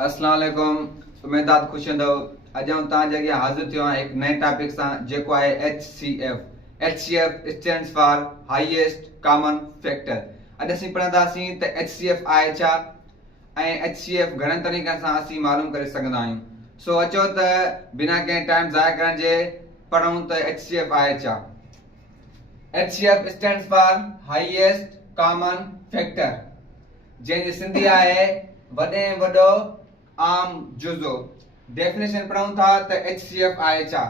अस्सलाम वालेकुम। उम्मीद आप खुश हूंदव। अॼु आउं तव्हांजे अॻियां हाज़िर थियो आहियां हिकु नए टॉपिक सां जेको आहे HCF। HCF stands for highest common factor. अॼु असीं पढ़ंदासीं त HCF आहे छा ऐं HCF घणनि तरीक़नि सां असीं मालूम करे सघंदा आहियूं। सो अचो त बिना कंहिं टाइम ज़ाया करण जे पढ़ूं त HCF आहे छा। HCF stands for highest common factor, जंहिंजी सिंधी आहे वॾे में वॾो आम जुज़ो। डेफिनेशन पढ़ूं था त HCF आहे छा।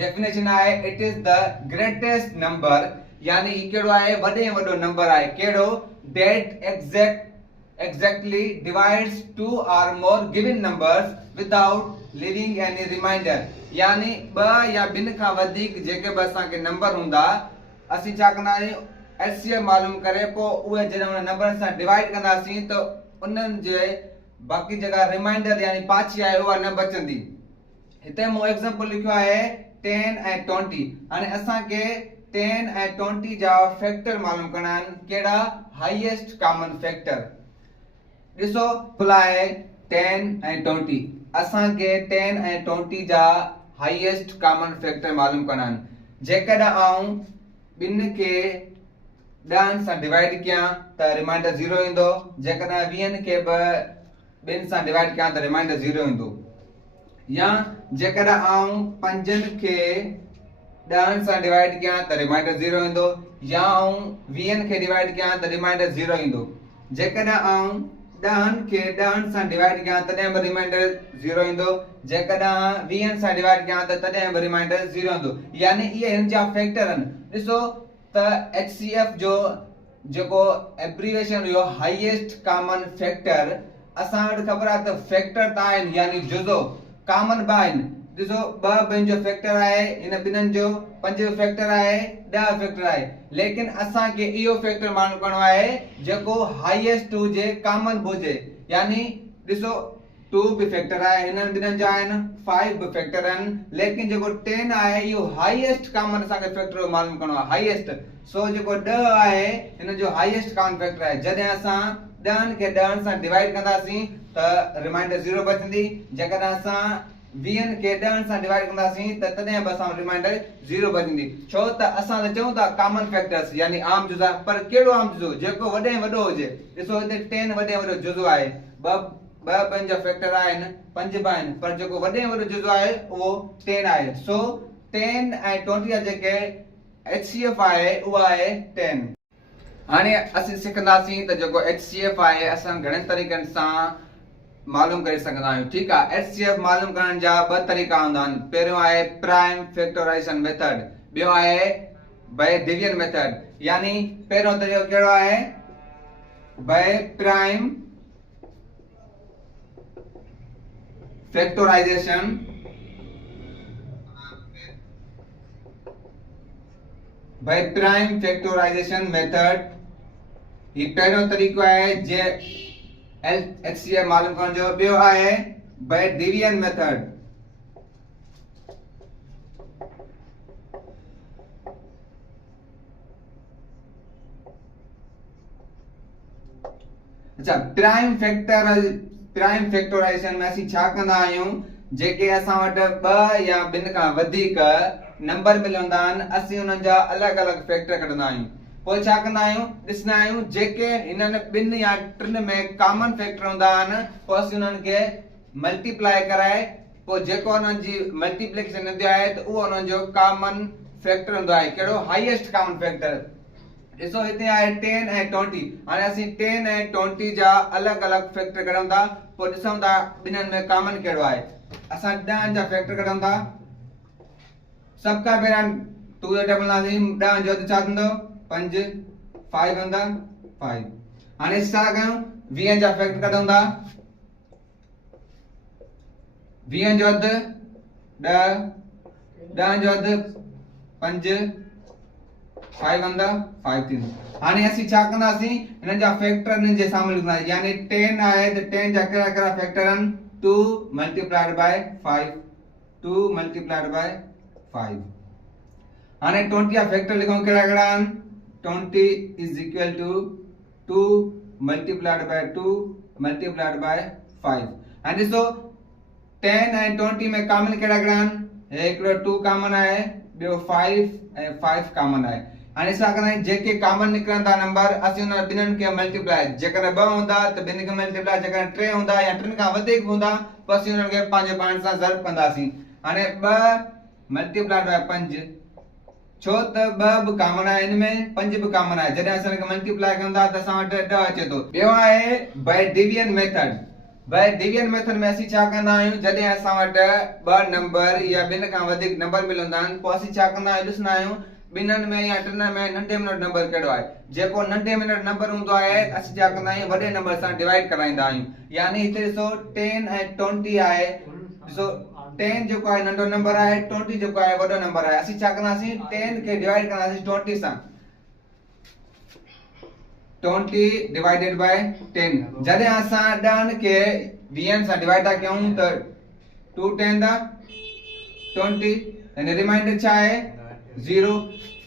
डेफिनेशन आहे it is the greatest number, यानी ही कहिड़ो आहे वॾे में वॾो नंबर आहे कहिड़ो date exactly divides two or more given numbers without leaving any remainder। यानी ॿ या ॿिनि खां वधीक जेके बि असांखे नंबर हूंदा असीं छा कंदा आहियूं HCF मालूम करे पोइ उहे जॾहिं उन नंबर सां डिवाइड कंदासीं त उन्हनि जे बाक़ी जगह रिमाइंडर यानी पाछी आहे उहा न बचंदी। हिते मूं एग्जांपल लिखियो आहे 10 ऐं 20। हाणे असांखे 10 ऐं 20 जा फैक्टर मालूम करणा आहिनि कहिड़ा हाईएस्ट कॉमन फैक्टर। ॾिसो खुला आहे 10 ऐं 20। असांखे 10 ऐं 20 जा हाईएस्ट कॉमन फैक्टर मालूम करणा आहिनि। जेकॾहिं आउं ॿिनि खे 10 सां डिवाइड कयां त रिमाइंडर 0 ईंदो। जेकॾहिं 20 खे ॿिनि सां डिवाइड कयां त रिमाइंडर 0 ईंदो। या जेकॾहिं आउं 5 खे 10 सां डिवाइड कयां त रिमाइंडर 0 ईंदो। या आउं 20 खे डिवाइड कयां त रिमाइंडर 0 ईंदो। जेकॾहिं आउं 10 खे 10 सां डिवाइड कयां तॾहिं बि रिमाइंडर 0 ईंदो। जेकॾहिं 20 सां डिवाइड कयां त तॾहिं बि रिमाइंडर 0 ईंदो। यानी इहे हिन जा फैक्टर आहिनि। ॾिसो त HCF जो जेको एब्रिविएशन हुयो हाईएस्ट कॉमन फैक्टर, असां वटि ख़बर आहे त फैक्टर त आहिनि यानी जुज़ो कॉमन बि आहिनि। ॾिसो 2 ॿिनि जो फैक्टर आहे, इन ॿिन्हिनि जो 5 जो फैक्टर आहे, 10 फैक्टर आहे। लेकिन असांखे इहो फैक्टर मालूम करणो आहे जेको हाईएस्ट हुजे कॉमन हुजे। यानी ॾिसो 2 बि फैक्टर आहे, हिननि ॿिन्हिनि जा आहिनि, 5 बि फैक्टर आहिनि, लेकिन जेको 10 आहे इहो हाईएस्ट कॉमन असांखे फैक्टर मालूम करणो आहे हाईएस्ट। सो जेको 10 आहे हिन जो हाईएस्ट कॉमन फैक्टर आहे। जॾहिं असां 10 खे 10 सां डिवाइड कंदासीं त रिमाइंडर 0 बचंदी। जेकॾहिं असां 20 खे 10 सां डिवाइड कंदासीं त तॾहिं बि असां रिमाइंडर 0 बचंदी। छो त असां त चऊं था कॉमन फैक्टर्स यानी आम जुज़ा, पर कहिड़ो आम जुज़ो जेको वॾे में वॾो हुजे। ॾिसो हिते 10 वॾे में वॾो जुज़ो आहे, ॿ ॿिनि जा फैक्टर आहिनि, 5 बि आहिनि, पर जेको वॾे में वॾो जुज़ो आहे उहो 10 आहे। सो 10 ऐं 20 जा जेके HCF आहे उहा आहे 10। हाणे असीं सिखंदासीं त जेको HCF आहे असां घणनि तरीक़नि सां मालूम करे सघंदा आहियूं। ठीकु आहे। HCF मालूम करण जा 2 तरीक़ा हूंदा आहिनि। पहिरियों आहे प्राइम फैक्टराइजेशन मेथड, ॿियो आहे बाय डिवीजन मेथड। यानी पहिरियों तरीक़ो कहिड़ो आहे by prime factorization. By prime factorization method ही पहिरियों तरीक़ो आहे जे HCF मालूम करण जो। ॿियो आहे बाय डिवीजन मेथड। अच्छा, प्राइम फैक्टराइजेशन में असीं छा कंदा आहियूं, जेके असां वटि 2 या ॿिनि खां वधीक नंबर मिलियल हूंदा आहिनि असीं उन्हनि जा अलॻि अलॻि फैक्टर कढंदा आहियूं। पोइ छा कंदा आहियूं, ॾिसंदा आहियूं जेके हिननि 2 या 3 में कॉमन फैक्टर हूंदा आहिनि पोइ असीं उन्हनि खे मल्टीप्लाई कराए पोइ जेको उन्हनि जी मल्टीप्लिकेशन हूंदी आहे त उहो उन्हनि जो कॉमन फैक्टर हूंदो आहे कहिड़ो हाईएस्ट कॉमन फैक्टर। ॾिसो हिते आहे 10 ऐं 20। हाणे असीं 10 ऐं 20 जा अलॻि अलॻि फैक्टर कढूं था। पोइ ॾिसूं था ॿिन्हिनि में कॉमन कहिड़ो आहे। असां 10 जा फैक्टर कढूं था। सभ खां पहिरियां 2 जो टेबल हणंदासीं, 10 जो छा थींदो 5, 5 हूंदा 5। हाणे छा कयूं 20 जा फैक्टर कढूं था। 20 जो अधु 10, 10 जो अधु 5, 5 हूंदा 5 थींदो। हाणे असीं छा कंदासीं हिननि जा फैक्टर हिननि जे साम्हूं लिखंदासीं। यानी 10 आहे त 10 जा कहिड़ा कहिड़ा फैक्टर आहिनि 2 मल्टीप्लाइड बाय 5, 2 मल्टीप्लाइड बाय 5। हाणे 20 जा फैक्टर लिखूं कहिड़ा कहिड़ा आहिनि 20 is equal to 2 multiplied by 2 multiplied by 5 हाणे ॾिसो 10 ऐं 20 में कॉमन कहिड़ा कहिड़ा आहिनि हिकिड़ो 2 कॉमन आहे ॿियो 5 ऐं 5 कॉमन आहे हाणे छा कंदा आहियूं जेके कॉमन निकिरंदा नंबर असीं उन ॿिन्हिनि खे मल्टीप्लाई जेकॾहिं 2 हूंदा त ॿिन्ही खे मल्टीप्लाई जेकॾहिं 3 हूंदा या 3 खां वधीक हूंदा पोइ असीं उन्हनि खे पंहिंजे पाण सां ज़र्ब कंदासीं हाणे 2 मल्टीप्लाइड बाय 5 छो त 2 बि कॉमन आहे इन में 5 बि कॉमन आहे जॾहिं असां हिनखे मल्टीप्लाई कंदा त असां वटि 10 अचे थो ॿियो आहे by division method by division method में असीं छा कंदा आहियूं जॾहिं असां वटि 2 नंबर या ॿिनि खां वधीक नंबर मिलंदा आहिनि पोइ असीं छा कंदा आहियूं ॾिसंदा आहियूं ॿिन्हिनि में या टिनि में नंढे में नंढो नंबर कहिड़ो आहे जेको नंढे में नंढो नंबर हूंदो आहे असीं छा कंदा आहियूं वॾे नंबर सां डिवाइड कराईंदा आहियूं यानी हिते ॾिसो 10 ऐं 20 आहे ॾिसो 10 जेको आहे नंढो नंबर आहे 20 जेको आहे वॾो नंबर आहे असीं छा कंदासीं 10 खे डिवाइड कंदासीं 20 सां 20 डिवाइडेड बाय 10 जॾहिं असां ॾहनि खे 20 सां डिवाइड था कयूं त 2 10 दा 20 यानी रिमाइंडर छा आहे 0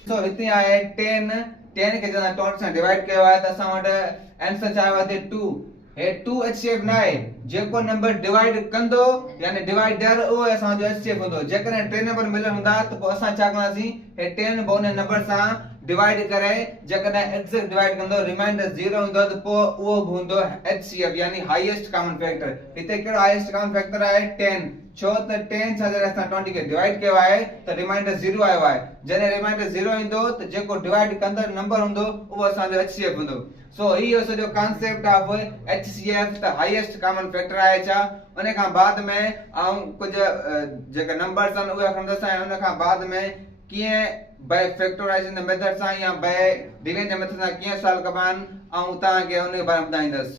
सो हिते आहे 10 खे जॾहिं 20 सां डिवाइड कयो आहे त असां वटि आंसर छा आहे 2 हे 2 HCF न आहे जेको नंबर डिवाइड कंदो यानी डिवाइडर उहो असांजो HCF हूंदो जेकॾहिं 3 नंबर मिलियल हूंदा त पोइ असां छा कंदासीं हे 10 बोन नंबर सां डिवाइड करे जेकॾहिं एक्सेक्ट डिवाइड कंदो रिमाइंडर 0 हूंदो त पोइ उहो बि हूंदो HCF यानी हाईएस्ट कॉमन फैक्टर हिते कहिड़ो हाईएस्ट कॉमन फैक्टर आहे 10 छो त 10 सां जॾहिं असां 20 खे डिवाइड कयो आहे त रिमाइंडर 0 आयो आहे जॾहिं रिमाइंडर 0 ईंदो त जेको डिवाइड कंदड़ नंबर हूंदो उहो असांजो HCF हूंदो सो इहो सॼो कॉन्सेप्ट ऑफ HCF त हाईएस्ट कॉमन फैक्टर आहे छा उन खां बाद में ऐं कुझु जेके नंबर्स आहिनि उहे खणंदसि ऐं उन खां बाद में कीअं बाय फैक्टराइजेशन मेथड सां या बाय डिवीजन मेथड सां कीअं सॉल्व कबा आहिनि ऐं तव्हांखे उन जे बारे में ॿुधाईंदसि